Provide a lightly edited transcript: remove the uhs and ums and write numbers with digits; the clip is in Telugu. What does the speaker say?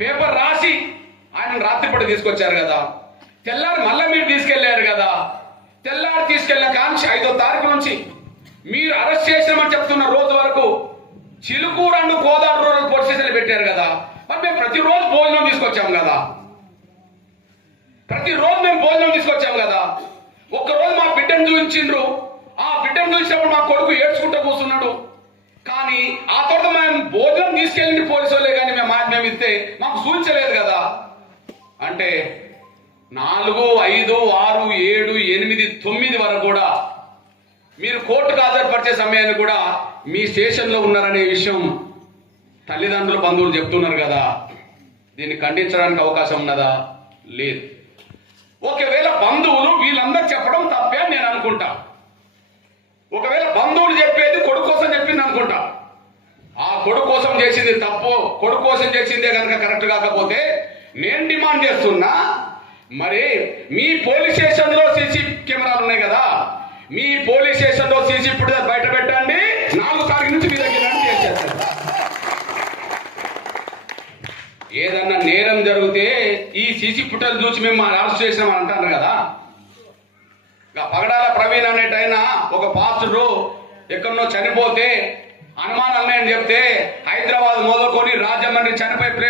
పేపర్ రాసి ఆయన రాత్రిపూట తీసుకొచ్చారు కదా, తెల్లారి మళ్ళీ మీరు తీసుకెళ్లారు కదా. తెల్లారి తీసుకెళ్లిన కాంక్ష 5వ తారీఖు నుంచి మీరు అరెస్ట్ చేసినామని చెప్తున్న రోజు వరకు Chilukur Kodad rural police station పెట్టారు కదా. మరి మేము ప్రతిరోజు భోజనం తీసుకొచ్చాం కదా, ప్రతిరోజు మేము భోజనం తీసుకొచ్చాం కదా. ఒక్కరోజు మా బిడ్డను చూపించిండ్రు, ఆ బిడ్డను చూసినప్పుడు మా కొడుకు ఏడ్చుకుంటూ కూర్చున్నాడు. కానీ ఆ తర్వాత మేము భోజనం తీసుకెళ్ళింది పోలీసు వాళ్ళే, కానీ మేము ఇస్తే మాకు సూచించలేదు కదా. అంటే 4, 5, 6, 7, 8, 9 వరకు కూడా మీరు కోర్టుకు హాజరుపరిచే సమయాన్ని కూడా మీ స్టేషన్లో ఉన్నారనే విషయం తల్లిదండ్రులు బంధువులు చెప్తున్నారు కదా. దీన్ని ఖండించడానికి అవకాశం ఉన్నదా? లేదు. ఒకవేళ బంధువులు వీళ్ళందరూ చెప్పడం తప్పే అని నేను అనుకుంటా. ఒకవేళ బంధువులు చెప్పేది కొడుకు కోసం చెప్పింది అనుకుంటా. ఆ కొడుకు కోసం చేసింది తప్పు, కొడుకు కోసం చేసిందే కనుక కరెక్ట్ కాకపోతే నేను డిమాండ్ చేస్తున్నా, మరి మీ పోలీస్ స్టేషన్లో సీసీ కెమెరాలు ఉన్నాయి కదా, మీ పోలీస్ స్టేషన్లో సీసీ ఫుటేజ్ బయట పెట్టండి. 4 తారీఖు నుంచి మీ దగ్గర చేసేస్తారు. ఏదన్నా నేరం జరిగితే ఈ సీసీ ఫుటేజ్ చూసి మేము అరెస్ట్ చేసినామని అంటారు కదా. పగడాల ప్రవీణ్ అనేటైన ఒక పాస్టరు ఎక్కడనో చనిపోతే అనుమానాలు అని చెప్తే హైదరాబాద్ మొదలుకొని రాజమండ్రి చనిపోయే ప్లేస్